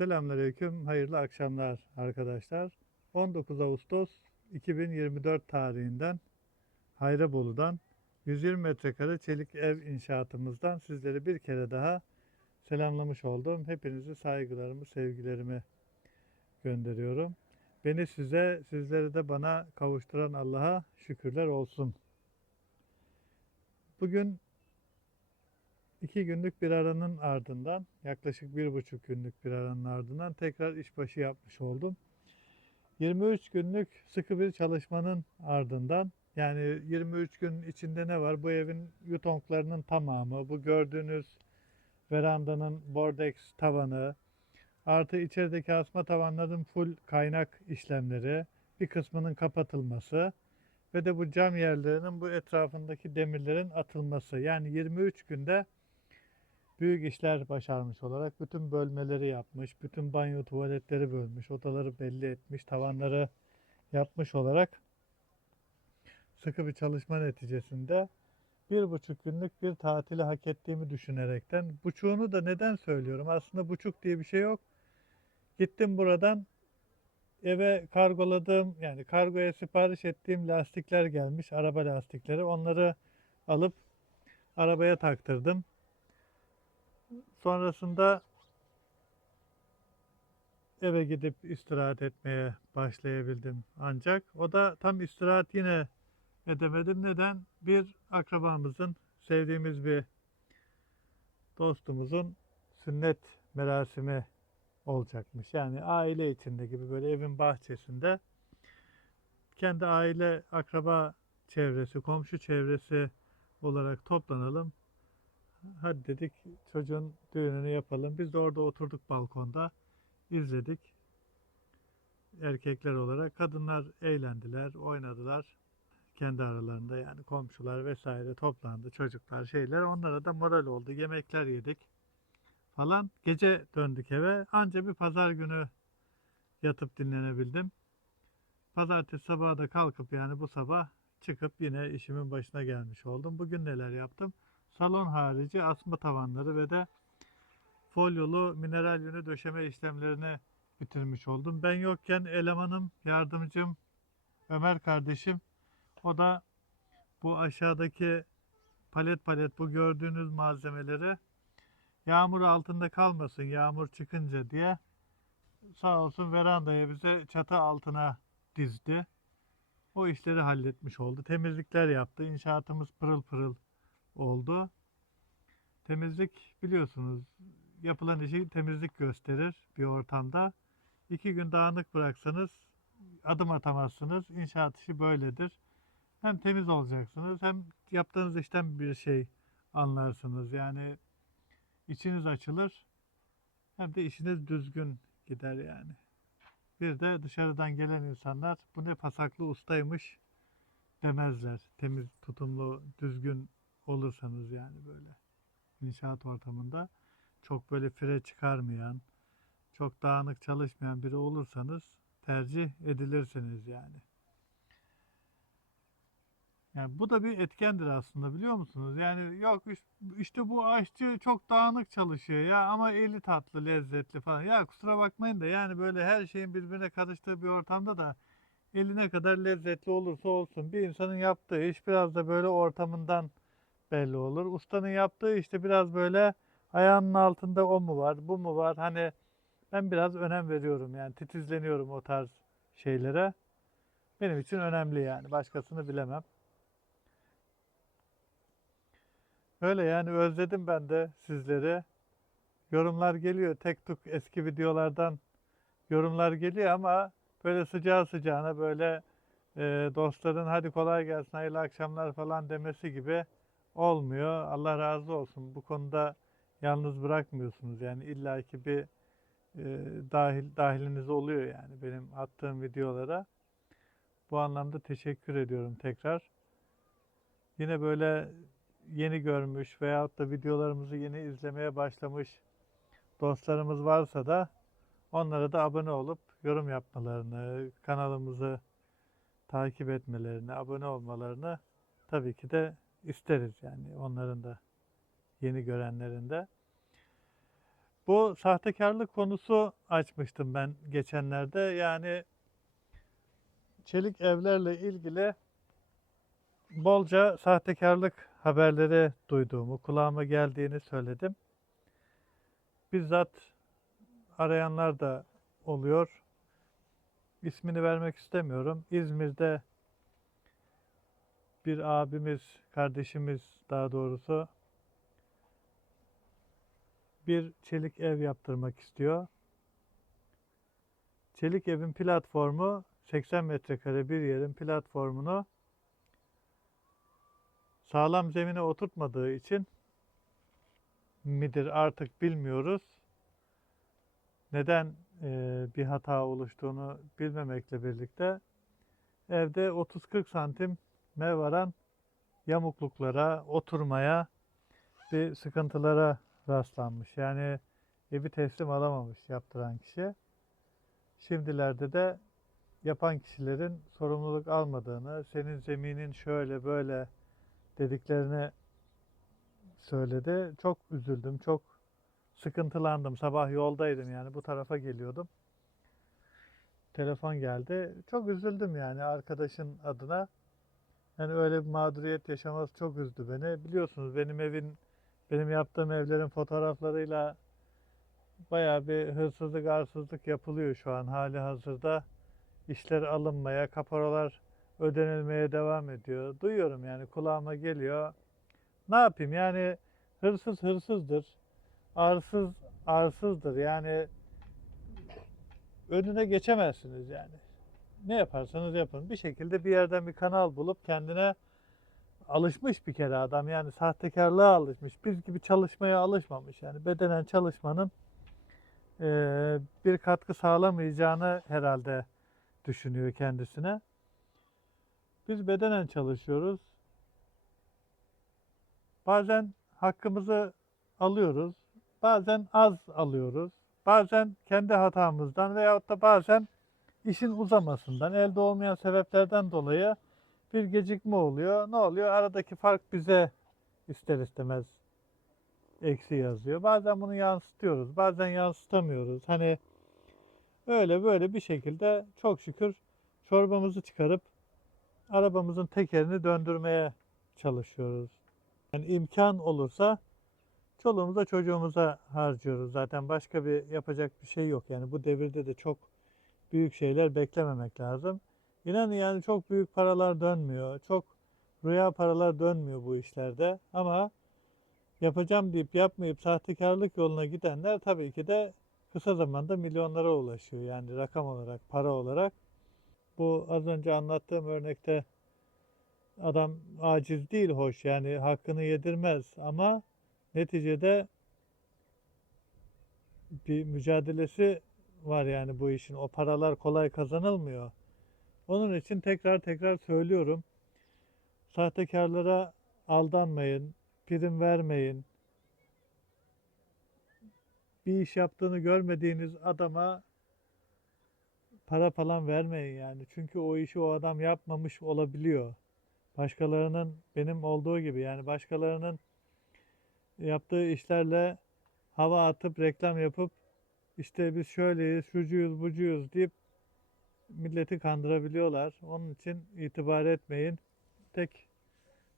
Selamünaleyküm, hayırlı akşamlar arkadaşlar. 19 Ağustos 2024 tarihinden Hayrabolu'dan 120 metrekare çelik ev inşaatımızdan sizleri bir kere daha selamlamış oldum. Hepinizi saygılarımı, sevgilerimi gönderiyorum. Beni size, sizleri de bana kavuşturan Allah'a şükürler olsun. Bugün İki günlük bir aranın ardından, yaklaşık bir buçuk günlük bir aranın ardından tekrar işbaşı yapmış oldum. 23 günlük sıkı bir çalışmanın ardından, yani 23 gün içinde ne var? Bu evin yutonklarının tamamı, bu gördüğünüz verandanın bordex tavanı, artı içerideki asma tavanların full kaynak işlemleri, bir kısmının kapatılması ve de bu cam yerlerinin bu etrafındaki demirlerin atılması. Yani 23 günde büyük işler başarmış olarak bütün bölmeleri yapmış, bütün banyo tuvaletleri bölmüş, odaları belli etmiş, tavanları yapmış olarak sıkı bir çalışma neticesinde bir buçuk günlük bir tatili hak ettiğimi düşünerekten buçuğunu da neden söylüyorum? Aslında buçuk diye bir şey yok. Gittim buradan eve kargoladığım yani kargoya sipariş ettiğim lastikler gelmiş, araba lastikleri. Onları alıp arabaya taktırdım. Sonrasında eve gidip istirahat etmeye başlayabildim ancak o da tam istirahat yine edemedim. Neden? Bir akrabamızın, sevdiğimiz bir dostumuzun sünnet merasimi olacakmış. Yani aile içinde gibi böyle evin bahçesinde kendi aile, akraba çevresi, komşu çevresi olarak toplanalım. Hadi dedik çocuğun düğününü yapalım. Biz de orada oturduk balkonda izledik. Erkekler olarak kadınlar eğlendiler, oynadılar. Kendi aralarında yani komşular vesaire toplandı çocuklar şeyler. Onlara da moral oldu. Yemekler yedik falan. Gece döndük eve. Anca bir pazar günü yatıp dinlenebildim. Pazartesi sabahı da kalkıp yani bu sabah çıkıp yine işimin başına gelmiş oldum. Bugün neler yaptım? Salon harici asma tavanları ve de folyolu mineral yünü döşeme işlemlerini bitirmiş oldum. Ben yokken elemanım, yardımcım Ömer kardeşim o da bu aşağıdaki palet palet bu gördüğünüz malzemeleri yağmur altında kalmasın yağmur çıkınca diye sağ olsun verandaya bize çatı altına dizdi. O işleri halletmiş oldu. Temizlikler yaptı. İnşaatımız pırıl pırıl oldu. Temizlik biliyorsunuz yapılan işi temizlik gösterir bir ortamda. İki gün dağınık bıraksanız adım atamazsınız. İnşaat işi böyledir. Hem temiz olacaksınız hem yaptığınız işten bir şey anlarsınız. Yani içiniz açılır hem de işiniz düzgün gider yani. Bir de dışarıdan gelen insanlar bu ne pasaklı ustaymış demezler. Temiz, tutumlu, düzgün olursanız yani böyle inşaat ortamında çok böyle fire çıkarmayan, çok dağınık çalışmayan biri olursanız tercih edilirsiniz yani. Yani bu da bir etkendir aslında biliyor musunuz? Yani yok işte bu aşçı çok dağınık çalışıyor ya ama eli tatlı, lezzetli falan. Ya kusura bakmayın da yani böyle her şeyin birbirine karıştığı bir ortamda da eli ne kadar lezzetli olursa olsun bir insanın yaptığı iş biraz da böyle ortamından belli olur. Ustanın yaptığı işte biraz böyle ayağının altında o mu var, bu mu var? Hani ben biraz önem veriyorum yani titizleniyorum o tarz şeylere. Benim için önemli yani. Başkasını bilemem. Öyle yani özledim ben de sizleri. Yorumlar geliyor. Tek tuk eski videolardan yorumlar geliyor ama böyle sıcağı sıcağına böyle e, dostların hadi kolay gelsin hayırlı akşamlar falan demesi gibi olmuyor. Allah razı olsun. Bu konuda yalnız bırakmıyorsunuz. Yani illaki bir e, dahil dahiliniz oluyor yani benim attığım videolara. Bu anlamda teşekkür ediyorum tekrar. Yine böyle yeni görmüş veyahut da videolarımızı yeni izlemeye başlamış dostlarımız varsa da onlara da abone olup yorum yapmalarını, kanalımızı takip etmelerini, abone olmalarını tabii ki de isteriz yani onların da yeni görenlerin de. Bu sahtekarlık konusu açmıştım ben geçenlerde. Yani çelik evlerle ilgili bolca sahtekarlık haberleri duyduğumu, kulağıma geldiğini söyledim. Bizzat arayanlar da oluyor. İsmini vermek istemiyorum. İzmir'de bir abimiz, kardeşimiz daha doğrusu bir çelik ev yaptırmak istiyor. Çelik evin platformu 80 metrekare bir yerin platformunu sağlam zemine oturtmadığı için midir artık bilmiyoruz. Neden eee, bir hata oluştuğunu bilmemekle birlikte evde 30-40 santim varan yamukluklara, oturmaya bir sıkıntılara rastlanmış. Yani evi teslim alamamış yaptıran kişi. Şimdilerde de yapan kişilerin sorumluluk almadığını, senin zeminin şöyle böyle dediklerini söyledi. Çok üzüldüm, çok sıkıntılandım. Sabah yoldaydım yani bu tarafa geliyordum. Telefon geldi. Çok üzüldüm yani arkadaşın adına. Yani öyle bir mağduriyet yaşaması çok üzdü beni. Biliyorsunuz benim evin, benim yaptığım evlerin fotoğraflarıyla bayağı bir hırsızlık, arsızlık yapılıyor şu an hali hazırda. İşler alınmaya, kaparalar ödenilmeye devam ediyor. Duyuyorum yani kulağıma geliyor. Ne yapayım yani hırsız hırsızdır. Arsız arsızdır. Yani önüne geçemezsiniz yani. Ne yaparsanız yapın. Bir şekilde bir yerden bir kanal bulup kendine alışmış bir kere adam. Yani sahtekarlığa alışmış. Biz gibi çalışmaya alışmamış. Yani bedenen çalışmanın eee, bir katkı sağlamayacağını herhalde düşünüyor kendisine. Biz bedenen çalışıyoruz. Bazen hakkımızı alıyoruz. Bazen az alıyoruz. Bazen kendi hatamızdan veyahut da bazen işin uzamasından, elde olmayan sebeplerden dolayı bir gecikme oluyor. Ne oluyor? Aradaki fark bize ister istemez eksi yazıyor. Bazen bunu yansıtıyoruz, bazen yansıtamıyoruz. Hani öyle böyle bir şekilde çok şükür çorbamızı çıkarıp arabamızın tekerini döndürmeye çalışıyoruz. Yani imkan olursa çoluğumuza çocuğumuza harcıyoruz. Zaten başka bir yapacak bir şey yok. Yani bu devirde de çok büyük şeyler beklememek lazım. İnanın yani çok büyük paralar dönmüyor. Çok rüya paralar dönmüyor bu işlerde. Ama yapacağım deyip yapmayıp sahtekarlık yoluna gidenler tabii ki de kısa zamanda milyonlara ulaşıyor. Yani rakam olarak, para olarak. Bu az önce anlattığım örnekte adam aciz değil hoş yani hakkını yedirmez ama neticede bir mücadelesi var yani bu işin. O paralar kolay kazanılmıyor. Onun için tekrar tekrar söylüyorum. Sahtekarlara aldanmayın, prim vermeyin. Bir iş yaptığını görmediğiniz adama para falan vermeyin yani. Çünkü o işi o adam yapmamış olabiliyor. Başkalarının benim olduğu gibi yani başkalarının yaptığı işlerle hava atıp reklam yapıp işte biz şöyleyiz, şucuyuz, bucuyuz deyip milleti kandırabiliyorlar. Onun için itibar etmeyin. Tek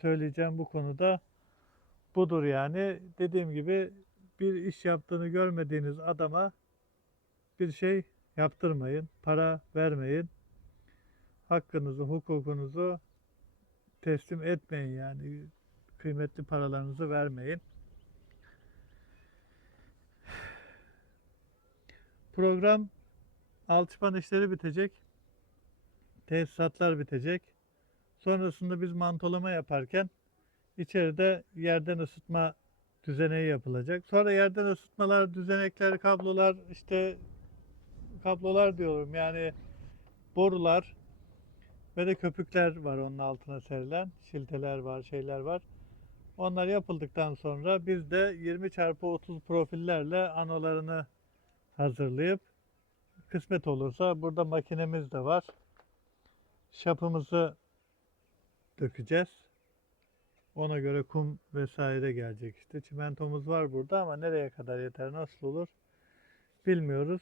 söyleyeceğim bu konuda budur yani. Dediğim gibi bir iş yaptığını görmediğiniz adama bir şey yaptırmayın, para vermeyin. Hakkınızı, hukukunuzu teslim etmeyin yani. Kıymetli paralarınızı vermeyin. Program alçıpan işleri bitecek. Tesisatlar bitecek. Sonrasında biz mantolama yaparken içeride yerden ısıtma düzeneği yapılacak. Sonra yerden ısıtmalar, düzenekler, kablolar, işte kablolar diyorum yani borular ve de köpükler var onun altına serilen. Şilteler var, şeyler var. Onlar yapıldıktan sonra biz de 20 çarpı 30 profillerle anolarını hazırlayıp kısmet olursa burada makinemiz de var. Şapımızı dökeceğiz. Ona göre kum vesaire gelecek işte. Çimentomuz var burada ama nereye kadar yeter, nasıl olur bilmiyoruz.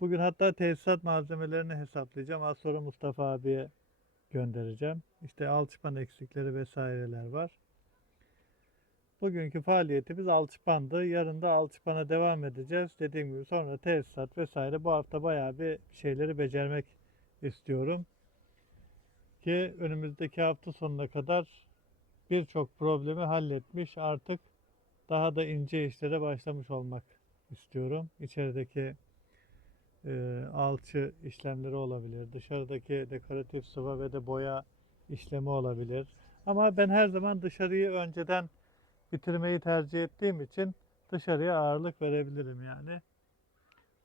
Bugün hatta tesisat malzemelerini hesaplayacağım. Az sonra Mustafa abiye göndereceğim. İşte alçıpan eksikleri vesaireler var. Bugünkü faaliyetimiz alçıpandı. Yarın da alçıpana devam edeceğiz. Dediğim gibi sonra tesisat vesaire bu hafta bayağı bir şeyleri becermek istiyorum. Ki önümüzdeki hafta sonuna kadar birçok problemi halletmiş artık daha da ince işlere başlamış olmak istiyorum. İçerideki e, alçı işlemleri olabilir. Dışarıdaki dekoratif sıva ve de boya işlemi olabilir. Ama ben her zaman dışarıyı önceden bitirmeyi tercih ettiğim için dışarıya ağırlık verebilirim yani.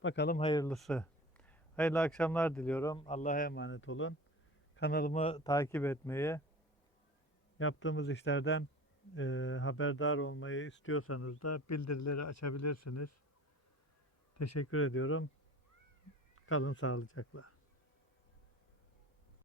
Bakalım hayırlısı. Hayırlı akşamlar diliyorum. Allah'a emanet olun. Kanalımı takip etmeyi, yaptığımız işlerden e, haberdar olmayı istiyorsanız da bildirileri açabilirsiniz. Teşekkür ediyorum. Kalın sağlıcakla.